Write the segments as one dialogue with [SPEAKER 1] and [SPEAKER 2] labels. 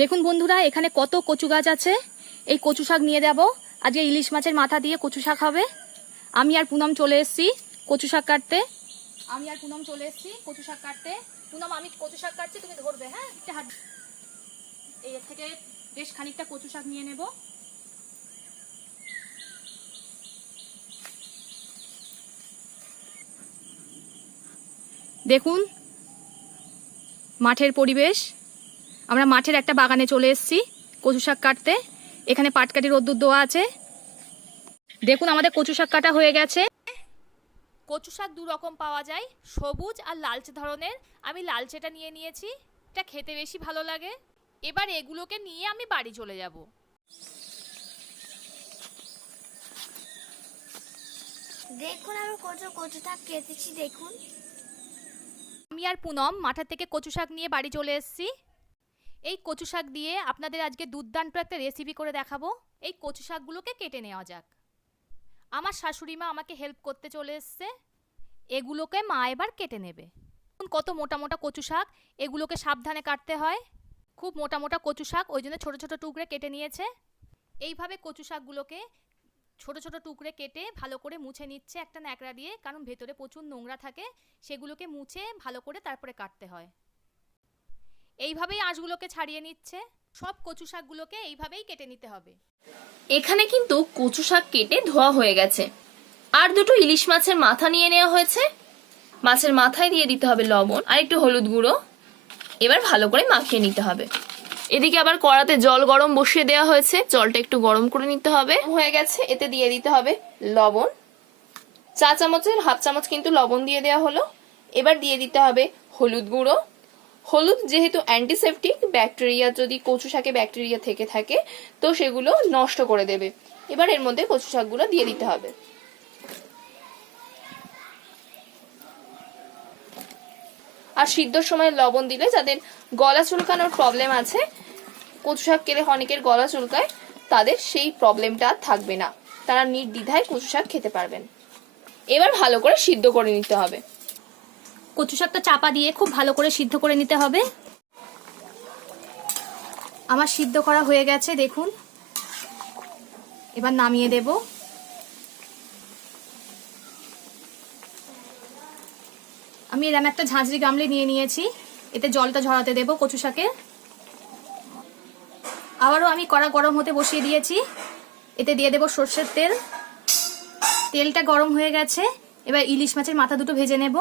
[SPEAKER 1] দেখুন বন্ধুরা, এখানে কত কচু গাছ আছে। এই কচু শাক নিয়ে যাব। আজকে ইলিশ মাছের মাথা দিয়ে কচু শাক হবে। আমি আর পুনম চলে এসেছি কচু শাক কাটতে। আমি আর পুনম চলে এসেছি কচু শাক কাটতে। পুনম, আমি কচু শাক কাটছি, তুমি ধরবে হ্যাঁ? এই থেকে বেশ খানিকটা কচু শাক নিয়ে নেব। দেখুন, মাঠের পরিবেশ। আমরা মাঠের একটা বাগানে চলে এসেছি কচু শাক কাটতে। এখানে পাটকাঠি রোদ্দুর দেওয়া আছে। দেখুন আমাদের কচু শাক কাটা হয়ে গেছে। কচু শাক দু রকম পাওয়া যায় সবুজ আর লালচে ধরনের। আমি লালচেটা নিয়ে নিয়েছি এটা খেতে বেশি ভালো লাগে। এবার এগুলোকে নিয়ে আমি বাড়ি চলে যাব।
[SPEAKER 2] দেখুন আমি কত কচু থাক কেটেছি দেখুন।
[SPEAKER 1] আমি আর পুনম মাঠের থেকে কচু শাক নিয়ে বাড়ি চলে এসেছি। এই কচু শাক দিয়ে আপনাদের আজকে দুর্দান্ত একটা রেসিপি করে দেখাবো। এই কচু শাকগুলোকে কেটে নেওয়া যাক। আমার শাশুড়ি মা আমাকে হেল্প করতে চলে এসছে। এগুলোকে মা এবার কেটে নেবে। কত মোটা মোটা কচু শাক। এগুলোকে সাবধানে কাটতে হয়। খুব মোটা মোটা কচু শাক, ওই জন্য ছোটো ছোটো টুকরে কেটে নিয়েছে। এইভাবে কচু শাকগুলোকে ছোট ছোট টুকরে কেটে ভালো করে মুছে নিচ্ছে একটা ন্যাকড়া দিয়ে, কারণ ভেতরে প্রচুর নোংরা থাকে। সেগুলোকে মুছে ভালো করে তারপরে কাটতে হয়। এইভাবেই আঁশগুলোকে ছাড়িয়ে নিচ্ছে। সব কচু শাকগুলোকে এইভাবেই কেটে নিতে হবে।
[SPEAKER 3] এখানে কিন্তু কচু শাক কেটে ধোয়া হয়ে গেছে। আর দুটো ইলিশ মাছের মাথা নিয়ে নেওয়া হয়েছে। মাছের মাথায় দিয়ে দিতে হবে লবণ আর একটু হলুদ গুঁড়ো। এবার ভালো করে মাখিয়ে নিতে হবে। এদিকে আবার কড়াতে জল গরম বসিয়ে দেওয়া হয়েছে। জলটা একটু গরম করে নিতে হবে। হয়ে গেছে। এতে দিয়ে দিতে হবে লবণ। চা চামচের হাফ চামচ কিন্তু লবণ দিয়ে দেওয়া হলো। এবার দিয়ে দিতে হবে হলুদ গুঁড়ো। হলুদ যেহেতু অ্যান্টিসেপটিক ব্যাকটেরিয়া যদি কচু শাকে ব্যাকটেরিয়া থেকে থাকে, তো সেগুলো নষ্ট করে দেবে। এবার এর মধ্যে কচু শাকগুলো দিয়ে দিতে হবে। আর সিদ্ধর সময় লবণ দিলে যাদের গলা চুলকানোর প্রবলেম আছে, কচু শাক খেলে অনেকের গলা চুলকায়, তাদের সেই প্রবলেমটা থাকবে না। তারা নির্দ্বিধায় কচু শাক খেতে পারবেন। এবার ভালো করে সিদ্ধ করে নিতে হবে।
[SPEAKER 1] কচু শাকটা চাপা দিয়ে খুব ভালো করে সিদ্ধ করে নিতে হবে। আমার সিদ্ধ করা হয়ে গেছে, দেখুন। এবার নামিয়ে দেব। আমি এরম একটা ঝাঁঝরি গামলে নিয়ে নিয়েছি, এতে জলটা ঝরাতে দেব কচু শাকে। আবারও আমি কড়া গরম হতে বসিয়ে দিয়েছি, এতে দিয়ে দেব সর্ষের তেল। তেলটা গরম হয়ে গেছে, এবার ইলিশ মাছের মাথা দুটো ভেজে নেব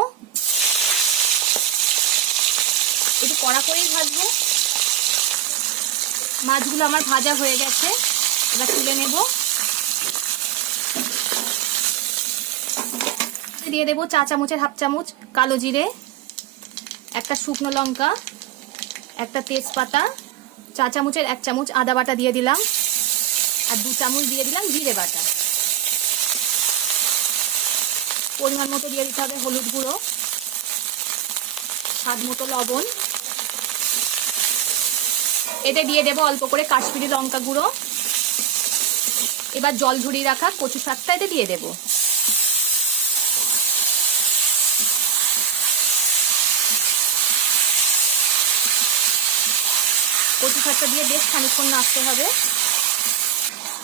[SPEAKER 1] একটু কড়া করেই ভাজবো। মাছগুলো আমার ভাজা হয়ে গেছে, এবার তুলে নেব। দিয়ে দেবো চা চামচের হাফ চামচ কালো জিরে, একটা শুকনো লঙ্কা, একটা তেজপাতা, চা চামচের এক চামচ আদা বাটা দিয়ে দিলাম, আর দু চামচ দিয়ে দিলাম জিরে বাটা। পরিমাণ মতো দিয়ে দিতে হবে হলুদ গুঁড়ো, স্বাদ মতো লবণ। এতে দিয়ে দেবো অল্প করে কাশ্মীরি লঙ্কা গুঁড়ো। এবার জল ঝরিয়ে রাখা কচু শাকটা এতে দিয়ে দেবো। কচু শাকটা দিয়ে বেশ খানিক্ষণ নাচতে হবে।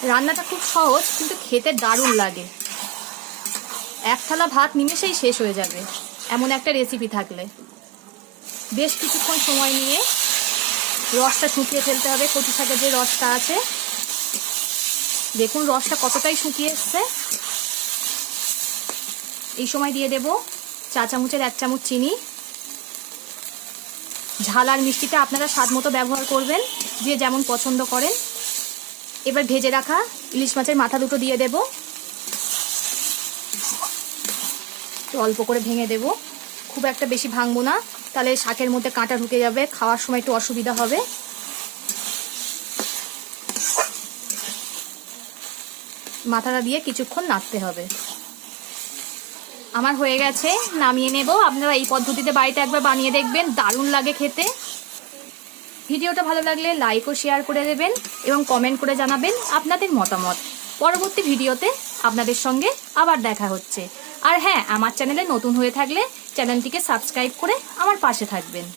[SPEAKER 1] রান্নাটা খুব সহজ, কিন্তু খেতে দারুণ লাগে। এক থালা ভাত নিমেষেই শেষ হয়ে যাবে, এমন একটা রেসিপি থাকলে। বেশ কিছুক্ষণ সময় নিয়ে রসটা শুকিয়ে ফেলতে হবে, কচু শাকের যে রসটা আছে। দেখুন রসটা কতটাই শুকিয়ে এসছে। এই সময় দিয়ে দেব চা চামচের এক চামচ চিনি। ঝাল আর মিষ্টিটা আপনারা স্বাদ মতো ব্যবহার করবেন, যে যেমন পছন্দ করেন। এবার ভেজে রাখা ইলিশ মাছের মাথা দুটো দিয়ে দেব। অল্প করে ভেঙে দেব। খুব একটা বেশি ভাঙবো না। তাহলে শাকের মধ্যে কাঁটা ঢুকে যাবে, খাওয়ার সময় একটু অসুবিধা হবে। মাথাটা দিয়ে কিছুক্ষণ নাড়তে হবে। আমার হয়ে গেছে, নামিয়ে নেব। আপনারা এই পদ্ধতিতে বাড়িতে একবার বানিয়ে দেখবেন, দারুণ লাগে খেতে। ভিডিওটা ভালো লাগলে লাইক ও শেয়ার করে দেবেন এবং কমেন্ট করে জানাবেন আপনাদের মতামত। পরবর্তী ভিডিওতে আপনাদের সঙ্গে আবার দেখা হচ্ছে। আর হ্যাঁ আমার চ্যানেলে নতুন হয়ে থাকলে চ্যানেলটিকে সাবস্ক্রাইব করে আমার পাশে থাকবেন।